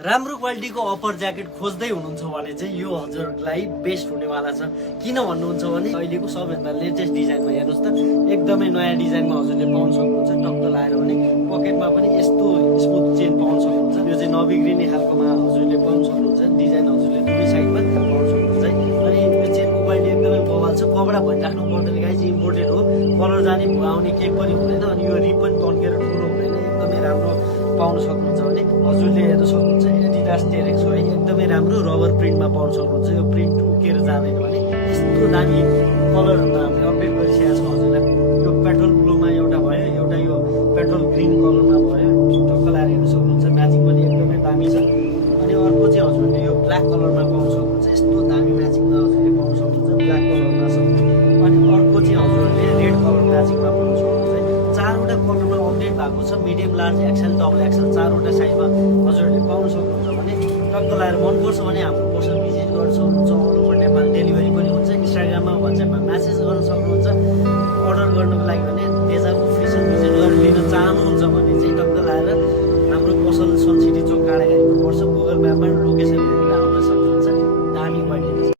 राम्रो क्वालिटीको upper jacket खोज्दै हुनुहुन्छ भने चाहिँ यो हजुरलाई बेस्ट हुनेवाला छ। किन भन्नुहुन्छ भने अहिलेको सबैभन्दा लेटेस्ट डिजाइनमा हेर्नुहोस् त, एकदमै नयाँ डिजाइनमा हजुरले पाउन सक्नुहुन्छ। टक्क लाएर भने पकेटमा पनि यस्तो स्मुथ चेन पाउन सक्नुहुन्छ। यो चाहिँ नबिग्रिने खालकोमा हजुरले पाउन सक्नुहुन्छ। डिजाइन हजुरले दुवै साइडमा पाउन सक्नुहुन्छ है। अनि यो चेनको क्वालिटी एकदमै बवाल छ। कपडा भनिराख्नु पर्दैन गाइस, इम्पोर्टेड हो, कलर जाने भुवा आउने केही पनि हुँदैन। अनि यो रिप पनि तन्केर ठुलो हुँदैन, एकदमै राम्रो पाउन सक्नुहुन्छ। भने हजुरले हेर्न सक्नुहुन्छ एडिडास टेरेक्स हो है, एकदमै राम्रो रबर प्रिन्टमा पाउन सक्नुहुन्छ। यो प्रिन्ट उकेर जाँदैन भने यस्तो दामी कलरमा हामीले अपडेट गरिसकेका छौँ हजुरलाई। यो पेट्रोल ब्लूमा एउटा भयो, एउटा यो पेट्रोल ग्रिन कलरमा भयो। टक्क लाएर हेर्न सक्नुहुन्छ, म्याचिङ पनि एकदमै दामी छ। अनि अर्को चाहिँ हजुरले यो ब्ल्याक कलरमा पाउन सक्नुहुन्छ। यस्तो दामी म्याचिङमा हजुरले पाउन सक्नुहुन्छ, ब्ल्याक कलरमा छ। अनि अर्को चाहिँ हजुरले रेड कलर म्याचिङमा पाउन सक्नुहुन्छ है। चारवटा कलरमा अपडेट भएको छ, medium, large, XL, double XL, चारवटा साइजमा हजुरहरूले पाउन सक्नुहुन्छ। भने टक्क लगाएर मनपर्छ भने हाम्रो पसल भिजिट गर्न सक्नुहुन्छ। अल ओभर नेपाल डेलिभरी पनि हुन्छ। इन्स्टाग्राममा, वाट्सएपमा म्यासेज गर्न सक्नुहुन्छ। अर्डर गर्नुको लागि भने डेजा